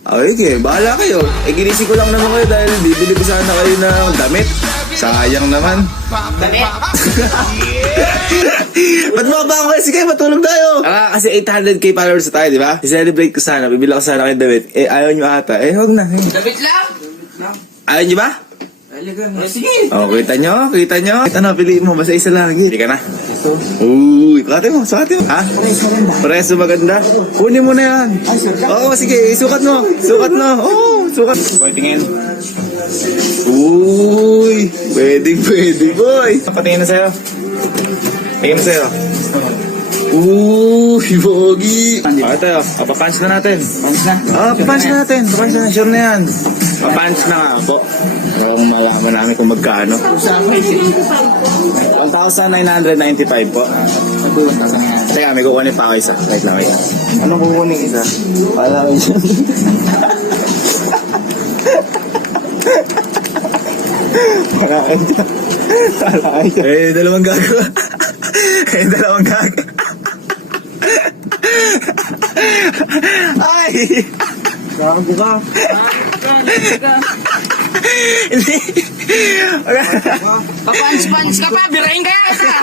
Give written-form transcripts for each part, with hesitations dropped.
Okay, bahala kayo. Ginising ko lang naman kayo dahil bibili ko sana kayo ng damit. Sayang naman. Damit? Ba't mo ba ako? Sige, matulog tayo. Kasi 800k followers na tayo, di ba? I-celebrate ko sana. Bibili ko sana kayo damit. Ayaw nyo ata. Huwag na. Damit lang? Ayaw nyo ba? Sige. Kita nyo? Ito na, piliin mo. Basta isa lang. Pili ka na. Uy, sukati mo. Ha? Preso maganda. Kunin mo na yan. Oo, sige. Sukat mo. Oo, sukat. Boy, tingin. Uy, pwede, boy. Patingin na sa'yo. Uy, bogi. Ito, papunch na natin. Papunch na natin. Sure na yan. Papunch na nga po. Parang malaman namin kung magkano. 1,995 po. Teka, may kukunin pa ako isa. Wait lang. Anong kukunin isa? Wala ko dyan. Dalawang gago. Ay! Gago ka. Hindi. Papunch ka pa, birahin kaya kita.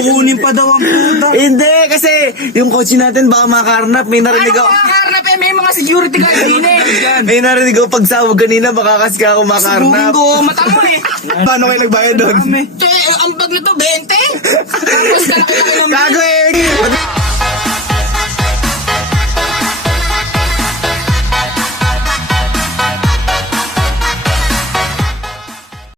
Kukunin pa daw ang puta. Hindi, kasi yung coach natin baka makakarnap. May narinig Ano ako. makakarnap may mga security guard din eh. May narinig ako pagsawag kanina, baka kasi ako Subukin makakarnap. ko, mata mo eh. Paano kayo nagbayad doon? Ang bag nito, 20. Tapos ka